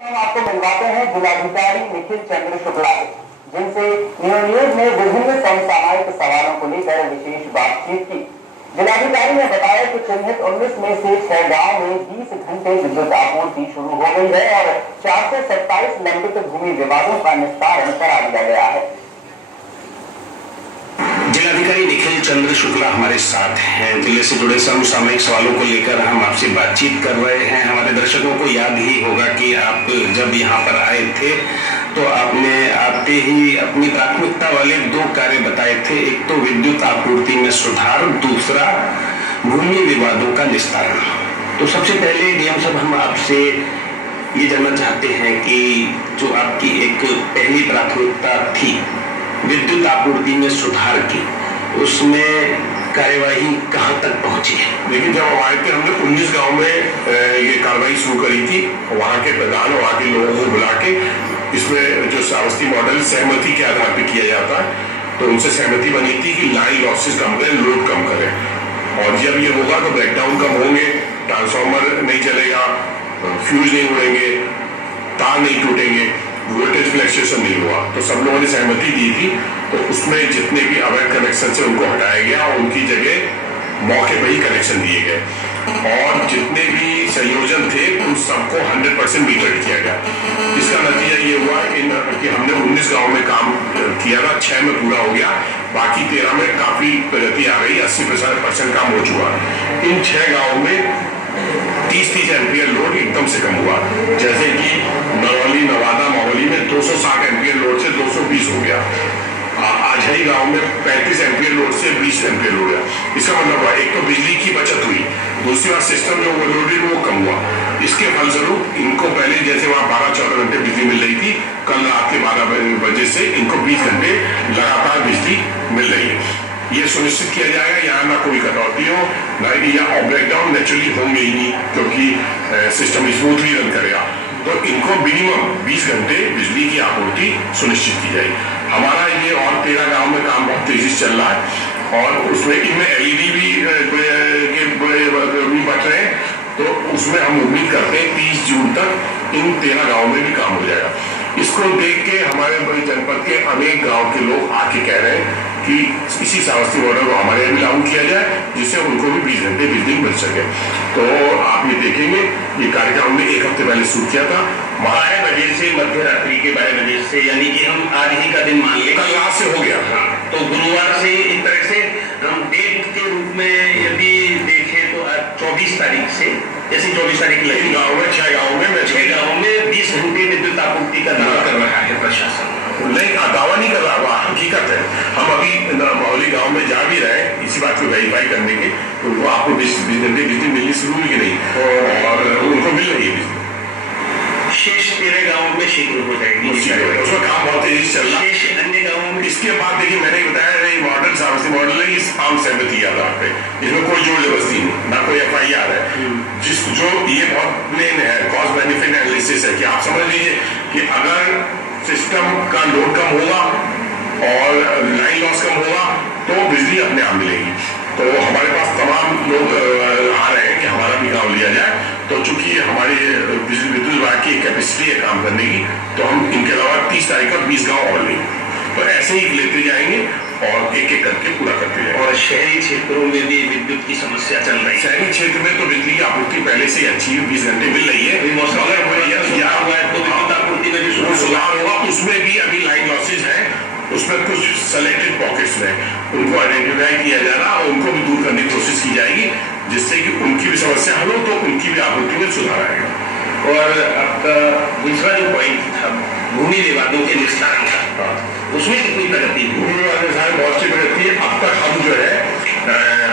हम आपको मिलवाते हैं जिलाधिकारी निखिल चंद्र शुक्ला से, जिनसे न्यूज ने विभिन्न समसामयिक सवालों को लेकर विशेष बातचीत की। जिलाधिकारी ने बताया कि चिन्हित 19 में से 6 गाँव में 20 घंटे विद्युत आपूर्ति शुरू हो गई है और 427 लंबित भूमि विवादों का निस्तारण करा दिया गया है। जिलाधिकारी निखिल चंद्र शुक्ला हमारे साथ हैं। जिले से जुड़े समसामयिक सवालों को लेकर हम आपसे बातचीत कर रहे हैं। हमारे दर्शकों को याद ही होगा कि आप जब यहाँ पर आए थे तो आपने आते ही अपनी प्राथमिकता वाले 2 कार्य बताए थे। एक तो विद्युत आपूर्ति में सुधार, दूसरा भूमि विवादों का निस्तारण। तो सबसे पहले डीएम साहब, हम आपसे ये जानना चाहते हैं कि जो आपकी एक पहली प्राथमिकता थी विद्युत आपूर्ति में सुधार की, उसमें कार्यवाही कहां तक पहुंची है? लेकिन जब हम आए थे हमने 19 गांव में ये कार्रवाई शुरू करी थी। वहां के प्रधान, वहां के लोगों को बुला के इसमें जो श्रावस्ती मॉडल सहमति के आधार पर किया जाता है, तो उनसे सहमति बनी थी कि लाइन लॉसेस कम करें, लोड कम करें। और जब ये होगा तो ब्रेकडाउन कम होंगे, ट्रांसफार्मर नहीं चलेगा, फ्यूज नहीं उड़ेंगे, तार नहीं टूटेंगे, वोल्टेज फ्लक्चुएशन नहीं हुआ। तो सब लोगों ने सहमति दी थी। तो उसमें जितने भी अवैध कनेक्शन से उनको हटाया गया और उनकी जगह मौके पर ही कनेक्शन दिए गए और जितने भी संयोजन थे उन सबको 100% मीटर किया गया। इसका नतीजा ये हुआ कि हमने 19 गांव में काम किया था, 6 में पूरा हो गया, बाकी 13 में काफी प्रगति आ गई, 80% काम हो चुका। इन 6 गाँव में 30 एम्पियर लोड एकदम से कम हुआ। जैसे कि नरौली, नवादा, मोहाली में 260 एम्पियर लोड से 220 हो गया। आजही गांव में 35 एम्पियर लोड से 20 एम्पियर हो गया। इसका मतलब हुआ, एक तो बिजली की बचत हुई, दूसरी बात सिस्टम जो ओवरलोडेड वो कम हुआ। इसके फलस्वरूप इनको पहले जैसे वहां 12-14 घंटे बिजली मिल रही थी, कल रात के 12 बजे से इनको 20 घंटे लगातार बिजली मिल रही है। ये सुनिश्चित किया जाएगा यहाँ ना कोई कटौती हो, ना कि यहाँ ब्रेकडाउन नेचुरली होंगे ही नहीं, क्योंकि सिस्टम स्मूथली रन करेगा। तो इनको मिनिमम 20 घंटे बिजली की आपूर्ति सुनिश्चित की जाएगी। हमारा ये और 13 गांव में काम बहुत तेजी से चल रहा है और उसमें इनमें एलईडी भी बच रहे हैं। तो उसमें हम उम्मीद करते हैं 30 जून तक इन 13 गाँव में भी काम हो जाएगा। इसको देख के हमारे जनपद के अनेक गाँव के लोग आके कह रहे हैं कि इसी श्रावस्ती मॉडल को हमारे यहाँ भी लागू किया जाए, जिससे उनको भी 20 घंटे बिजली मिल सके। तो आप ये देखेंगे, ये कार्यक्रम हमने 1 हफ्ते पहले शुरू किया था। 12 बजे से मध्य रात्रि के 12 बजे से, यानी कि हम आज ही का दिन मान लें, कल रात से हो गया। हाँ, तो गुरुवार से एक तरह से हम डेट के रूप में यदि देखें तो आज 24 तारीख से, जैसे 24 तारीख लगी, गाँव में 6 गाँव में 20 घंटे विद्युत आपूर्ति का दावा कर रहा है प्रशासन। नहीं, दावा नहीं कर रहा, वह हकीकत है। हम अभी मोहाली गांव में जा भी रहे हैं इसी बात को वेरीफाई करने के, तो उनको आपको 20 घंटे बिजली मिलनी शुरू हुई कि नहीं, और उनको मिल रही है बिजली। शेष 13 गाँव में शीघ्र हो जाएगी, उसमें काम बहुत तेजी से चल रहा है। शेष अन्य गाँवों में इसके बाद देखिए, मैंने बताया मॉडल श्रावस्ती मॉडल है, इस आम सहमति के आधार पे, इसमें कोई जोर जबरदस्ती नहीं, ना कोई FIR है। जो ये बहुत प्लेन है, कॉस्ट बेनिफिट एनालिसिस है कि आप समझ लीजिए कि अगर सिस्टम का लोड कम होगा और लाइन लॉस कम होगा तो बिजली अपने आप मिलेगी। तो हमारे पास तमाम लोग आ रहे हैं कि हमारा भी गाँव लिया जाए। तो चूंकि हमारी बिजली विद्युत विभाग की कैपेसिटी है काम करने की, तो हम इनके अलावा 30 तारीख का 20 गाँव और लेंगे। तो ऐसे ही लेते जाएंगे और एक एक करके पूरा करते जाएंगे। और शहरी क्षेत्रों में भी विद्युत की समस्या चल रही है। शहरी क्षेत्र में तो बिजली की आपूर्ति पहले से अच्छी 20 घंटे मिल रही है। तो विद्युत आपूर्ति में भी सुधार होगा। उसमें भी अभी लाइन लॉसेज है, उसमें कुछ सेलेक्टेड पॉकेट्स में उनको आइडेंटिफाई किया जा रहा और उनको भी दूर करने की कोशिश की जाएगी, जिससे कि उनकी भी समस्या हल हो तो उनकी भी आपूर्ति में सुधार आएगा। और आपका दूसरा जो पॉइंट था भूमि विवादों के निस्तारण का, उसमें कितनी प्रगति हुई? भूमि विवाद निस्तारण बहुत सी प्रगति है। अब तक हम जो है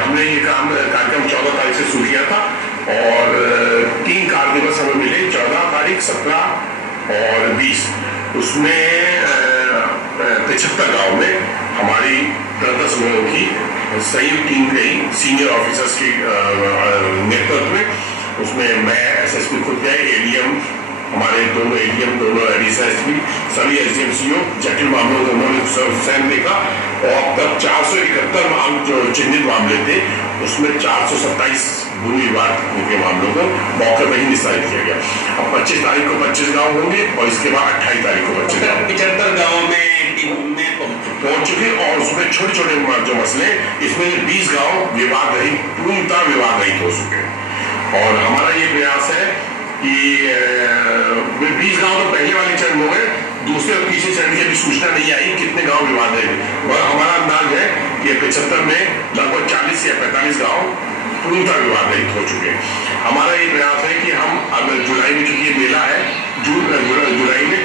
हमने ये कार्यक्रम 14 तारीख से शुरू किया था और 3 कार्य दिवस हमें मिले, 14 तारीख, 17 और 20। उसमें 75 गाँव में हमारी 10 लोगों की संयुक्त टीम गई सीनियर ऑफिसर्स के नेतृत्व में। उसमें मैं SSP खुद गए, ADM, हमारे दोनों ADM, दोनों एडिशनल SSP, सभी SDM CO, जटिल मामलों को उन्होंने स्वयं देखा। और अब तक 471 जो चिन्हित मामले थे, उसमें 427 भूमि विवाद के मामलों को मौके पर ही निस्तारित किया गया। अब 25 तारीख को 25 गांव होंगे और इसके बाद 28 तारीख को 25 गांव 75 गाँव में पहुंच चुके और उसमें छोटे छोटे जो मसले, इसमें 20 गांव विवाद रहित, पूर्णतः विवाद रहित हो चुके हैं। और हमारा ये प्रयास है कि 20 गांव तो पहले वाले चरण हो गए, दूसरे और तीसरे चरण की अभी सूचना नहीं आई कितने गांव विवाद है, मगर हमारा अंदाज है कि 75 में लगभग 40 या 45 गांव पूर्णतः विवाद रहित हो चुके हैं। हमारा ये प्रयास है कि हम अब जुलाई में, चूंकि ये मेला है, जुलाई में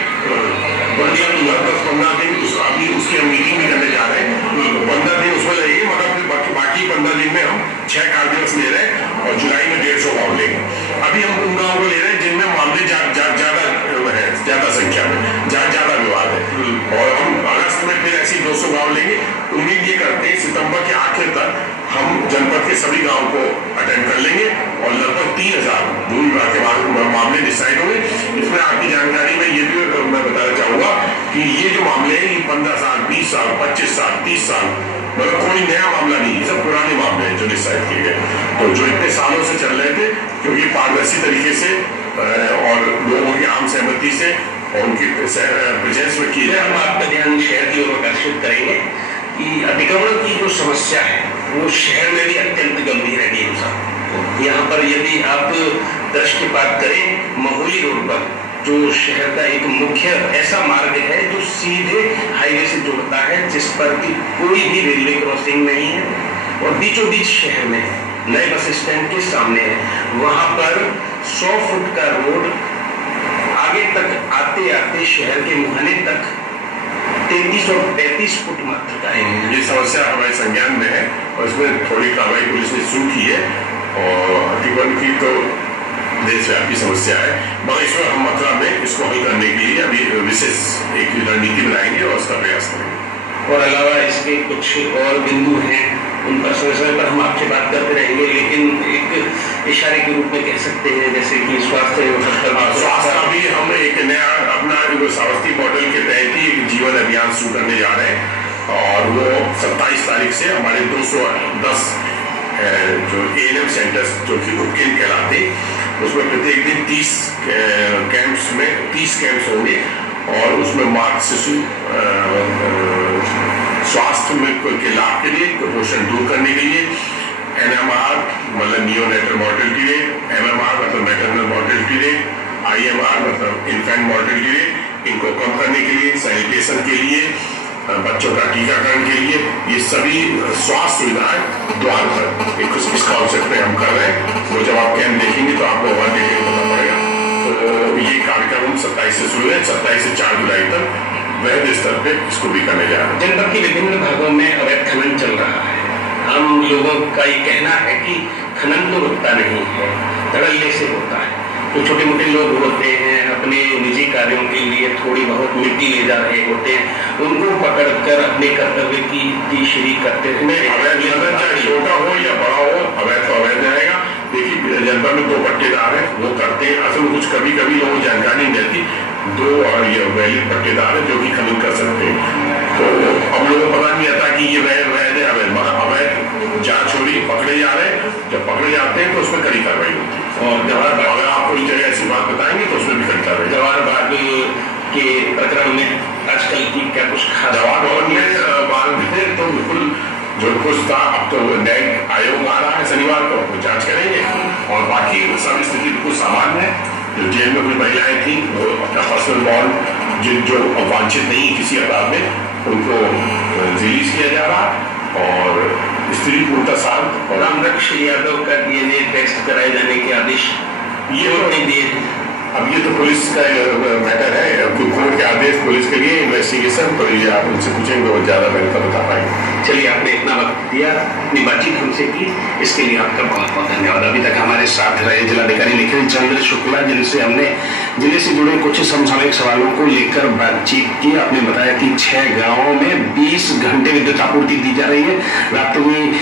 10-15 दिन अभी उसकी हम मीटिंग भी करने जा रहे हैं, 15 दिन उसमें लगेंगे, मगर फिर बाकी 15 दिन में हम 6 कार्य दिवस ले रहे हैं और जुलाई में 150 गाँव लेंगे। अभी हम उन गाँव को ले रहे हैं जिनमें मामले ज्यादा संख्या में ज्यादा विवाद है, और हम अगस्त में फिर ऐसी 200 गाँव लेंगे। उम्मीद ये करते हैं सितंबर के आखिर तक हम जनपद के सभी गाँव को अटेंड कर लेंगे और लगभग 3000 भूमि विवाद के मामले डिसाइड होंगे। इसमें आपकी जानकारी में ये भी मैं बताना चाहूंगा कि ये जो मामले हैं ये 15 साल, 20 साल, 25 साल, 30 साल, मतलब कोई नया मामला नहीं, सब पुराने मामले हैं जो डिसाइड किए गए, तो जो इतने सालों से चल रहे थे, क्योंकि पारदर्शी तरीके से और लोगों की आम सहमति से और उनकी प्रेजेंस में किए। हम आपका ध्यान शहर की ओर आकर्षित करेंगे कि अतिक्रमण की जो समस्या है वो शहर में भी अत्यंत गंभीर है। यहाँ पर यदि आप दृष्टिपात करें, महुली रोड पर जो शहर का एक मुख्य ऐसा मार्ग है जो सीधे हाईवे से जुड़ता है, जिस पर कि कोई भी रेलवे क्रॉसिंग नहीं है और बीचों बीच शहर में है, नए बस स्टैंड के सामने है, वहां पर 100 फुट का रोड आगे तक आते आते शहर के मुहाने तक 33 और 35 फुट मात्र का है। ये समस्या हमारे संज्ञान में है और इसमें थोड़ी कार्रवाई पुलिस ने शुरू की है और अतिक्रमण की तो देशव्यापी समस्या है, मगर इसमें हम मात्रा में इसको हल करने के लिए अभी विशेष एक रणनीति बनाएंगे और उसका प्रयास करेंगे। और अलावा इसके कुछ और बिंदु हैं, उन पर समय समय पर हम आपसे बात करते रहेंगे, लेकिन एक इशारे के रूप में कह सकते हैं जैसे कि स्वास्थ्य का भी हम एक नया अपना सावस्ती मॉडल के तहत ही एक जीवन अभियान शुरू करने जा रहे हैं और वो 27 तारीख से हमारे 210 जो ANM सेंटर्स जो कि उपकेंद्र कहलाते, उसमें प्रत्येक दिन 30 कैंप्स होंगे और उसमें मातृ शिशु स्वास्थ्य में के लाभ के लिए, कुपोषण दूर करने के लिए, NMR मतलब नियोनेटल मॉर्टेलिटी रेट, MMR मतलब मैटरनल मॉर्टेलिटी रेट, IMR मतलब इन्फेंट मॉर्टेलिटी रेट, इनको कम करने के लिए, सैनिटेशन के लिए, बच्चों का टीकाकरण के लिए, ये सभी स्वास्थ्य सुविधाएं द्वार पर एक इस कॉन्सेप्ट में हम कर रहे हैं। तो जब आप कैंप देखेंगे तो आपको वहां देखने को पता पड़ेगा। तो ये कार्यक्रम 27 से शुरू है, 27 से 4 जुलाई तक वृहद स्तर पे इसको भी करने जा रहे हैं। जनपद के विभिन्न भागों में अवैध खनन चल रहा है। हम लोगों का ये कहना है कि खनन तो रुकता नहीं है, धड़ल्ले से होता है। तो छोटे मोटे लोग होते हैं अपने निजी कार्यों के लिए थोड़ी बहुत मिट्टी ले जा रहे होते हैं, उनको पकड़कर अपने कर्तव्य की श्री करते हुए अवैध खनन चाहे छोटा हो या बड़ा हो, अवैध तो अवैध रहेगा। देखिए जनपद में 2 पट्टेदार है, वो करते हैं, असल में कुछ कभी कभी लोगों को जानकारी नहीं रहती, 2 और ये वैलिड पट्टेदार है जो कि खनन कर सकते हैं। तो अब लोगों को पता नहीं आता कि ये वैध है अवैध, मगर अवैध जांच हो रही, पकड़े जा रहे हैं, जब पकड़े जाते हैं तो उसमें कड़ी कार्रवाई होती है। और जवाहर अगर आप कोई जगह ऐसी बात बताएंगे तो उसमें भी कड़ी कार्रवाई। जवाहर बाग के प्रकरण में आजकल की क्या कुछ जवाहर बाग में तो बिल्कुल जो कुछ था, अब तो न्यायिक आयोग आ रहा है शनिवार को, जांच करेंगे और बाकी सब स्थिति बिल्कुल सामान्य है। जो जेल में कुछ महिलाएं थी वो अपना पर्सनल बॉन्ड जो वांछित नहीं किसी अपराध में, उनको रिलीज किया जा रहा और स्थिति पूर्णतः शांत। और रामरक्ष यादव का DNA टेस्ट कराए जाने के आदेश ये तो नहीं दिए। अब ये तो पुलिस का मैटर है, कोर्ट के आदेश पुलिस के लिए इन्वेस्टिगेशन, तो ये आप उनसे पूछेंगे वो ज्यादा बेहतर बता पाएंगे। चलिए, आपने इतना वक्त दिया, अपनी बातचीत हमसे की, इसके लिए आपका बहुत बहुत धन्यवाद। अभी तक हमारे साथ रहे जिलाधिकारी निखिल चंद्र शुक्ला, जिनसे हमने जिले से जुड़े कुछ समसामयिक सवालों को लेकर बातचीत की। आपने बताया कि 6 गांवों में 20 घंटे विद्युत आपूर्ति दी जा रही है रात में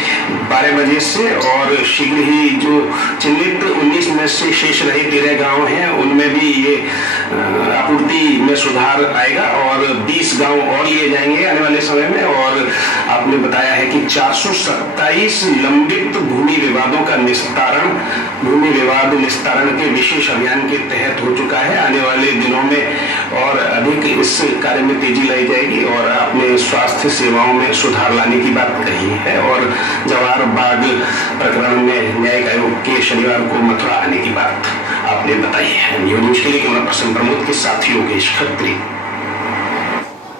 12 बजे से, और शीघ्र ही जो चिन्हित 19 में से शेष रहे 13 गाँव हैं उनमें भी ये आपूर्ति इनमें सुधार आएगा और 20 गांव और लिए जाएंगे आने वाले समय में। और आपने बताया है कि 427 लंबित भूमि विवादों का निस्तारण भूमि विवाद निस्तारण के विशेष अभियान के तहत हो चुका है। आने वाले दिनों में और अधिक इस कार्य में तेजी लाई जाएगी। और आपने स्वास्थ्य सेवाओं में सुधार लाने की बात कही है और जवाहर बाग प्रकरण में न्यायिक आयोग के शनिवार को मथुरा आने की बात आपने बताई है। न्यूज के लिए कैमरा पर्सन प्रमोद के साथ योगेश खत्री।